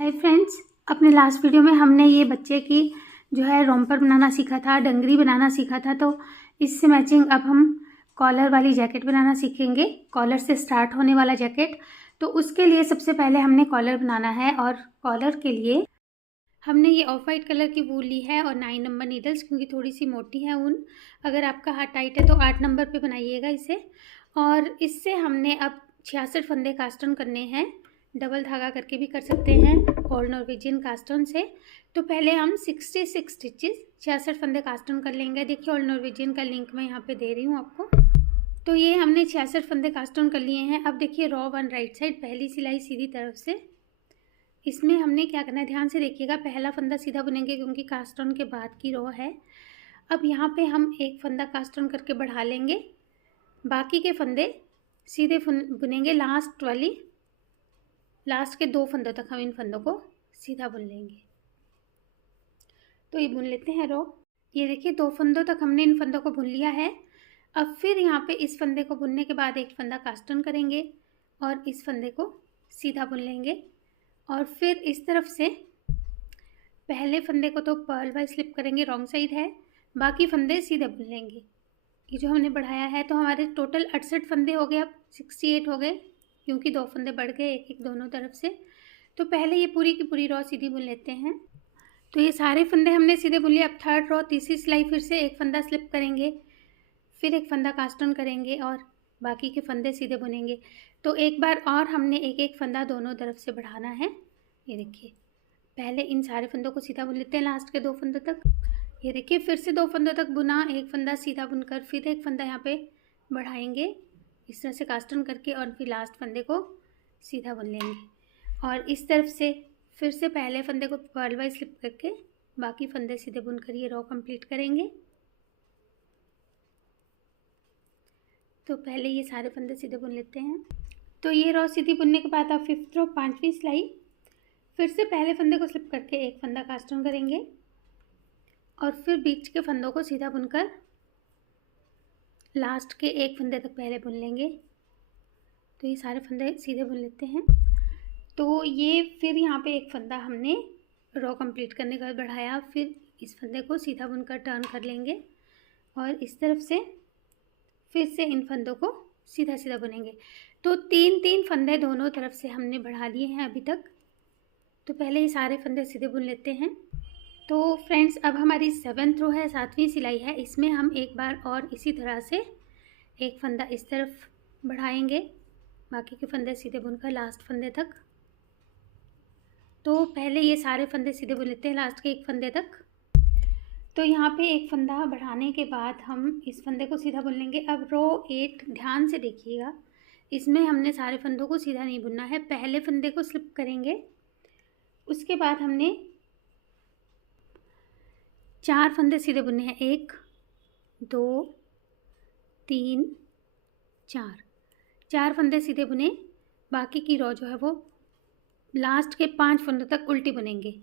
Hi friends, अपने last video में हमने ये बच्चे की जो है रोम्पर बनाना सीखा था, डंगरी बनाना सीखा था। तो इससे मैचिंग अब हम कॉलर वाली जैकेट बनाना सीखेंगे, कॉलर से स्टार्ट होने वाला जैकेट। तो उसके लिए सबसे पहले हमने कॉलर बनाना है और कॉलर के लिए हमने ये ऑफ वाइट कलर की वूल ली है और 9 नंबर नीडल्स, क्योंकि थोड़ी सी मोटी है ऊन। अगर आपका हाथ टाइट है तो 8 नंबर पे बनाइएगा इसे। और इससे हमने अब 66 फंदे कास्ट ऑन करने हैं। डबल धागा करके भी कर सकते हैं और नॉर्वेजियन कास्ट ऑन से। तो पहले हम 66 स्टिचेस 66 फंदे कास्ट ऑन कर लेंगे। देखिए और नॉर्वेजियन का लिंक मैं यहाँ पे दे रही हूँ आपको। तो ये हमने 66 फंदे कास्ट ऑन कर लिए हैं। अब देखिए रॉ 1 राइट साइड, पहली सिलाई सीधी तरफ से। इसमें हमने क्या करना है, ध्यान से देखिएगा। पहला फंदा सीधा बुनेंगे क्योंकि कास्ट ऑन के बाद की रो है। अब यहाँ पे हम एक फंदा कास्ट ऑन करके बढ़ा लेंगे, बाकी के फंदे सीधे बुनेंगे। लास्ट के 2 फंदों तक हम इन फंदों को सीधा बुन लेंगे। तो ये बुन लेते हैं रो। ये देखिए 2 फंदों तक हमने इन फंदों को बुन लिया है। अब फिर यहाँ पे इस फंदे को बुनने के बाद एक फंदा कास्ट ऑन करेंगे और इस फंदे को सीधा बुन लेंगे। और फिर इस तरफ से पहले फंदे को तो पर्ल बाय स्लिप करेंगे, रॉन्ग साइड है, बाकी फंदे सीधे बुन लेंगे। ये जो हमने बढ़ाया है, तो हमारे टोटल 68 फंदे हो गए, अब 68 हो गए क्योंकि 2 फंदे बढ़ गए, एक एक दोनों तरफ से। तो पहले ये पूरी की पूरी रॉ सीधी बुन लेते हैं। तो ये सारे फंदे हमने सीधे बुन लिए। अब थर्ड रॉ तीसरी सिलाई फिर से एक फंदा स्लिप करेंगे, फिर एक फंदा कास्ट ऑन करेंगे और बाकी के फंदे सीधे बुनेंगे। तो एक बार और हमने एक एक फंदा दोनों तरफ से बढ़ाना है। ये देखिए पहले इन सारे फंदों को सीधा बुन लेते हैं लास्ट के 2 फंदों तक। ये देखिए फिर से 2 फंदों तक बुना, एक फंदा सीधा बुनकर फिर एक फंदा यहाँ पे बढ़ाएंगे इस तरह से कास्ट ऑन करके, और फिर लास्ट फंदे को सीधा बुन लेंगे। और इस तरफ से फिर से पहले फंदे को पर्ल वाइज स्लिप करके बाकी फंदे सीधे बुनकर ये रो कंप्लीट करेंगे। तो पहले ये सारे फंदे सीधे बुन लेते हैं। तो ये रो सीधी बुनने के बाद आप 5th रो 5वीं सिलाई फिर से पहले फंदे को स्लिप करके एक फंदा कास्ट ऑन करेंगे और फिर बीच के फंदों को सीधा बुनकर लास्ट के एक फंदे तक पहले बुन लेंगे। तो ये सारे फंदे सीधे बुन लेते हैं। तो ये फिर यहाँ पे एक फंदा हमने रो कंप्लीट करने के बाद बढ़ाया, फिर इस फंदे को सीधा बुनकर टर्न कर लेंगे और इस तरफ से फिर से इन फंदों को सीधा सीधा बुनेंगे। तो 3-3 फंदे दोनों तरफ से हमने बढ़ा लिए हैं अभी तक। तो पहले ये सारे फंदे सीधे बुन लेते हैं। तो फ्रेंड्स अब हमारी 7th रो है, 7वीं सिलाई है। इसमें हम एक बार और इसी तरह से एक फंदा इस तरफ बढ़ाएंगे, बाकी के फंदे सीधे बुनकर लास्ट फंदे तक। तो पहले ये सारे फंदे सीधे बुन लेते हैं लास्ट के एक फंदे तक। तो यहाँ पे एक फंदा बढ़ाने के बाद हम इस फंदे को सीधा बुन लेंगे। अब रो 8 ध्यान से देखिएगा, इसमें हमने सारे फंदों को सीधा नहीं बुनना है। पहले फंदे को स्लिप करेंगे, उसके बाद हमने 4 फंदे सीधे बुनने हैं। 1 2 3 4 फंदे सीधे बुने, बाकी की रो जो है वो लास्ट के 5 फंदों तक उल्टी बुनेंगे।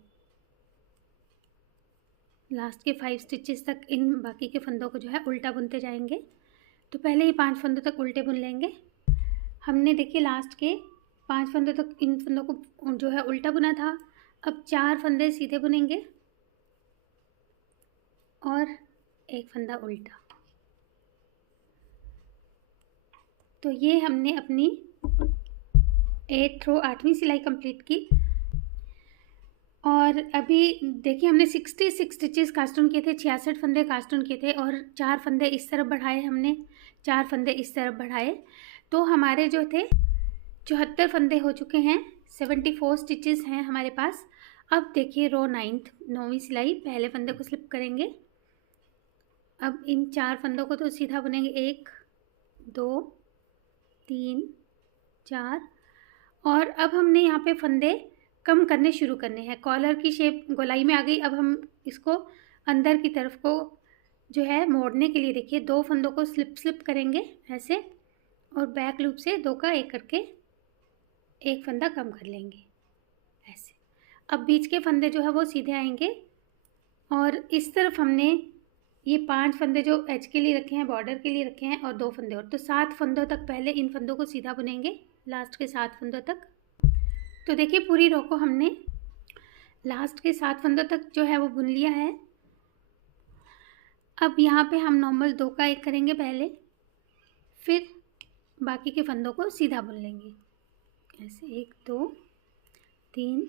लास्ट के 5 स्टिचेस तक इन बाकी के फंदों को जो है उल्टा बुनते जाएंगे। तो पहले ही 5 फंदों तक उल्टे बुन लेंगे। हमने देखिए लास्ट के 5 फंदों तक इन फंदों को जो है उल्टा बुना था। अब 4 फंदे सीधे बुनेंगे और एक फंदा उल्टा। तो ये हमने अपनी 8th रो 8वीं सिलाई कंप्लीट की। और अभी देखिए हमने 66 स्टिचेस कास्ट ऑन किए थे, 66 फंदे कास्ट ऑन किए थे और 4 फंदे इस तरफ बढ़ाए हमने, 4 फंदे इस तरफ बढ़ाए। तो हमारे जो थे 74 फंदे हो चुके हैं, 74 स्टिचेस हैं हमारे पास। अब देखिए रो 9वीं सिलाई, पहले फंदे को स्लिप करेंगे। अब इन 4 फंदों को तो सीधा बुनेंगे, 1 2 3 4। और अब हमने यहाँ पे फंदे कम करने शुरू करने हैं। कॉलर की शेप गोलाई में आ गई। अब हम इसको अंदर की तरफ को जो है मोड़ने के लिए देखिए 2 फंदों को स्लिप करेंगे ऐसे, और बैक लूप से 2 का 1 करके एक फंदा कम कर लेंगे ऐसे। अब बीच के फंदे जो है वो सीधे आएंगे और इस तरफ हमने ये 5 फंदे जो एज के लिए रखे हैं, बॉर्डर के लिए रखे हैं, और 2 फंदे और। तो 7 फंदों तक पहले इन फंदों को सीधा बुनेंगे, लास्ट के 7 फंदों तक। तो देखिए पूरी रो को हमने लास्ट के 7 फंदों तक जो है वो बुन लिया है। अब यहाँ पे हम नॉर्मल 2 का 1 करेंगे पहले, फिर बाकी के फंदों को सीधा बुन लेंगे। ऐसे 1 2 3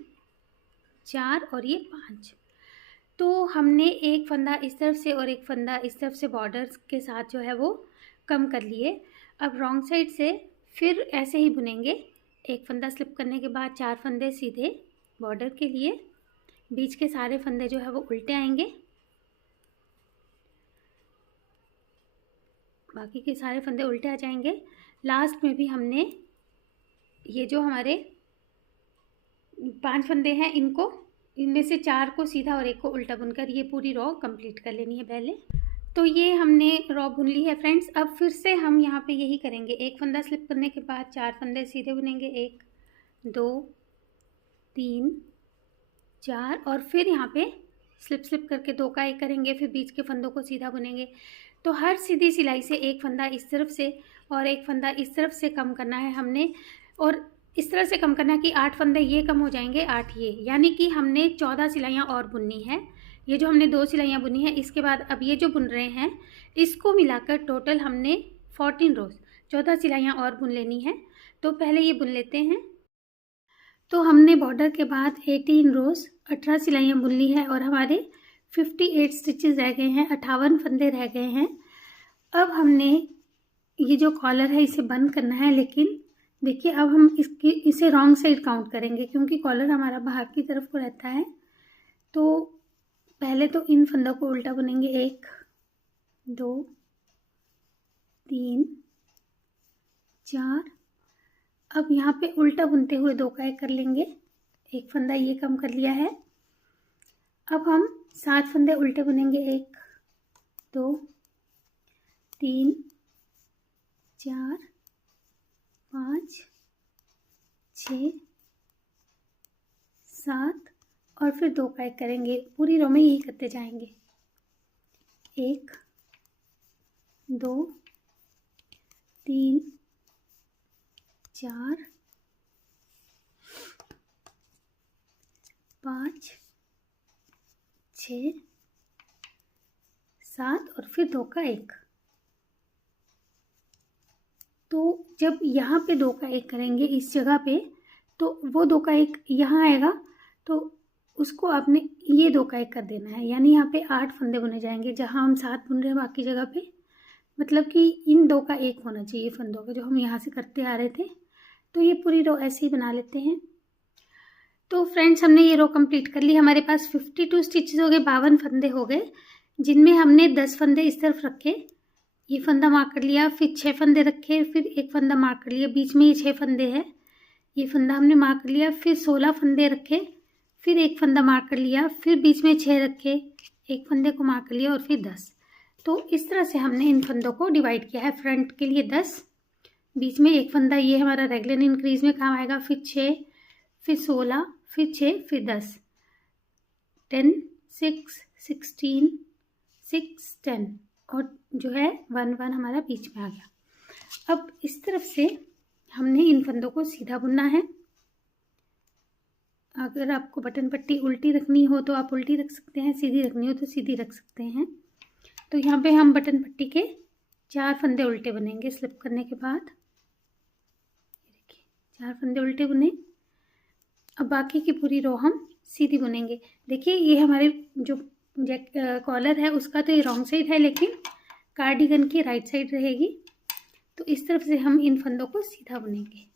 4 और ये 5। तो हमने एक फंदा इस तरफ से और एक फंदा इस तरफ से बॉर्डर्स के साथ जो है वो कम कर लिए। अब रॉन्ग साइड से फिर ऐसे ही बुनेंगे। एक फंदा स्लिप करने के बाद 4 फंदे सीधे बॉर्डर के लिए, बीच के सारे फंदे जो है वो उल्टे आएंगे, बाकी के सारे फंदे उल्टे आ जाएंगे। लास्ट में भी हमने ये जो हमारे 5 फंदे हैं इनमें से 4 को सीधा और 1 को उल्टा बुनकर ये पूरी रॉ कंप्लीट कर लेनी है पहले। तो ये हमने रॉ बुन ली है फ्रेंड्स। अब फिर से हम यहाँ पे यही करेंगे। एक फंदा स्लिप करने के बाद 4 फंदे सीधे बुनेंगे, 1 2 3 4 और फिर यहाँ पे स्लिप करके 2 का 1 करेंगे, फिर बीच के फंदों को सीधा बुनेंगे। तो हर सीधी सिलाई से एक फंदा इस तरफ से और एक फंदा इस तरफ से कम करना है हमने, और इस तरह से कम करना है कि 8 फंदे ये कम हो जाएंगे, 8 ये, यानी कि हमने 14 सिलाइयाँ और बुननी है। ये जो हमने 2 सिलाइयाँ बुनी है, इसके बाद अब ये जो बुन रहे हैं इसको मिलाकर टोटल हमने 14 रोज़ 14 सिलाइयाँ और बुन लेनी है। तो पहले ये बुन लेते हैं। तो हमने बॉर्डर के बाद 18 रोज़ 18 सिलाइयाँ बुन ली है और हमारे 58 स्टिचेस रह गए हैं, 58 फंदे रह गए हैं। अब हमने ये जो कॉलर है इसे बंद करना है, लेकिन देखिए अब हम इसे रॉन्ग साइड काउंट करेंगे क्योंकि कॉलर हमारा बाहर की तरफ को रहता है। तो पहले तो इन फंदों को उल्टा बुनेंगे, 1 2 3 4। अब यहाँ पे उल्टा बुनते हुए 2 का 1 कर लेंगे, एक फंदा ये कम कर लिया है। अब हम 7 फंदे उल्टे बुनेंगे, 1 2 3 4 5 6 7 और फिर 2 का 1 करेंगे। पूरी रो में यही करते जाएंगे, 1 2 3 4 5 6 7 और फिर 2 का 1। तो जब यहाँ पे 2 का 1 करेंगे इस जगह पे, तो वो 2 का 1 यहाँ आएगा, तो उसको आपने ये 2 का 1 कर देना है, यानी यहाँ पे 8 फंदे बुने जाएंगे जहाँ हम 7 बुन रहे हैं बाकी जगह पे। मतलब कि इन 2 का 1 होना चाहिए फंदों का, जो हम यहाँ से करते आ रहे थे। तो ये पूरी रो ऐसे ही बना लेते हैं। तो फ्रेंड्स हमने ये रो कंप्लीट कर ली। हमारे पास 52 स्टिचेस हो गए, 52 फंदे हो गए, जिनमें हमने 10 फंदे इस तरफ रखे, ये फंदा मार्क कर लिया, फिर 6 फंदे रखे, फिर एक फंदा मार्क कर लिया, बीच में ये 6 फंदे हैं, ये फंदा हमने मार्क कर लिया, फिर 16 फंदे रखे, फिर एक फंदा मार्क कर लिया, फिर बीच में 6 रखे, एक फंदे को मार्क कर लिया और फिर 10। तो इस तरह से हमने इन फंदों को डिवाइड किया है। फ्रंट के लिए 10, बीच में एक फंदा ये हमारा रेगुलर इंक्रीज में काम आएगा, फिर 6, फिर 16, फिर 6, फिर 10, 10 6 16 6 10 और जो है 1 1 हमारा बीच में आ गया। अब इस तरफ से हमने इन फंदों को सीधा बुनना है। अगर आपको बटन पट्टी उल्टी रखनी हो तो आप उल्टी रख सकते हैं, सीधी रखनी हो तो सीधी रख सकते हैं। तो यहाँ पे हम बटन पट्टी के 4 फंदे उल्टे बुनेंगे स्लिप करने के बाद। देखिए 4 फंदे उल्टे बुने। अब बाकी की पूरी रो हम सीधी बुनेंगे। देखिए ये हमारे जो कॉलर है उसका तो ये रॉन्ग साइड है, लेकिन कार्डिगन की राइट साइड रहेगी। तो इस तरफ से हम इन फंदों को सीधा बुनेंगे।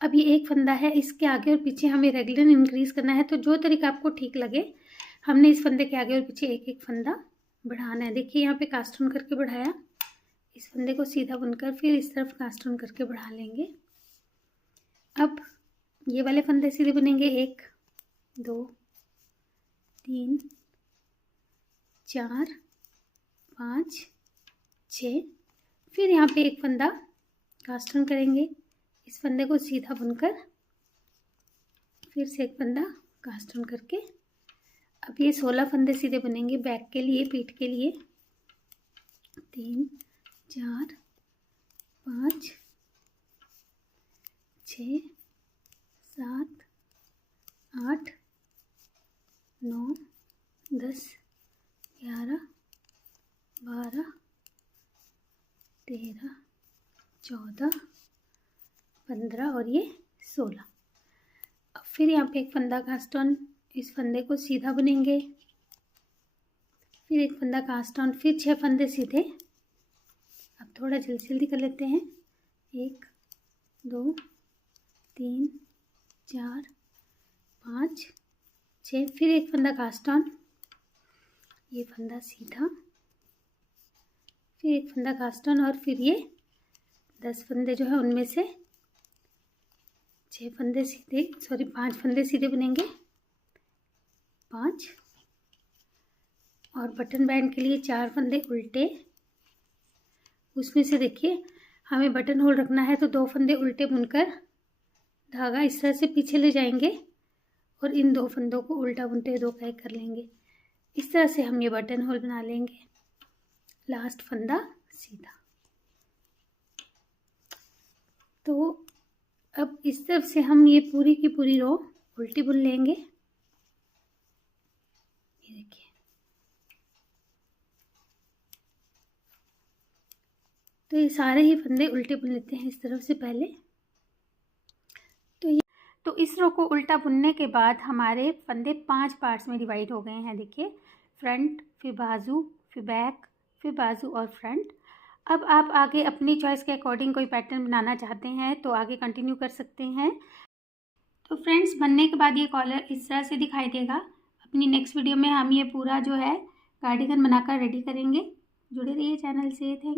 अब ये एक फंदा है, इसके आगे और पीछे हमें रेगुलर इंक्रीज करना है। तो जो तरीका आपको ठीक लगे, हमने इस फंदे के आगे और पीछे एक एक फंदा बढ़ाना है। देखिए यहाँ पे कास्ट ऑन करके बढ़ाया, इस फंदे को सीधा बुनकर फिर इस तरफ कास्ट ऑन करके बढ़ा लेंगे। अब ये वाले फंदे सीधे बुनेंगे, 1 2 3 4 5 6, फिर यहाँ पे एक फंदा कास्ट ऑन करेंगे, इस फंदे को सीधा बुनकर फिर से एक फंदा कास्ट ऑन करके। अब ये 16 फंदे सीधे बुनेंगे बैक के लिए, पीठ के लिए, 3 4 5 6 7 8 9 10 11 12 13 14 15 और ये 16। अब फिर यहाँ पे एक फंदा कास्ट ऑन, इस फंदे को सीधा बुनेंगे, फिर एक फंदा कास्ट ऑन, फिर 6 फंदे सीधे। अब थोड़ा जल्दी जल्दी कर लेते हैं। 1 2 3 4 5 6, फिर एक फंदा कास्ट ऑन, ये फंदा सीधा, फिर एक फंदा कास्ट ऑन, और फिर ये 10 फंदे जो है उनमें से 6 फंदे सीधे, 5 फंदे सीधे बुनेंगे, 5, और बटन बैंड के लिए 4 फंदे उल्टे। उसमें से देखिए हमें बटन होल रखना है तो 2 फंदे उल्टे बुनकर धागा इस तरह से पीछे ले जाएंगे और इन 2 फंदों को उल्टा बुनते 2 कैक कर लेंगे। इस तरह से हम ये बटन होल बना लेंगे। लास्ट फंदा सीधा। तो अब इस तरफ से हम ये पूरी की पूरी रो उल्टी बुन लेंगे। ये देखिए, तो ये सारे ही फंदे उल्टे बुन लेते हैं इस तरफ से पहले। तो इस रो को उल्टा बुनने के बाद हमारे फंदे 5 पार्ट्स में डिवाइड हो गए हैं। देखिए, फ्रंट, फिर बाजू, फिर बैक, फिर बाजू और फ्रंट। अब आप आगे अपनी चॉइस के अकॉर्डिंग कोई पैटर्न बनाना चाहते हैं तो आगे कंटिन्यू कर सकते हैं। तो फ्रेंड्स, बनने के बाद ये कॉलर इस तरह से दिखाई देगा। अपनी नेक्स्ट वीडियो में हम ये पूरा जो है कार्डिगन बनाकर रेडी करेंगे। जुड़े रहिए चैनल से। Thank you.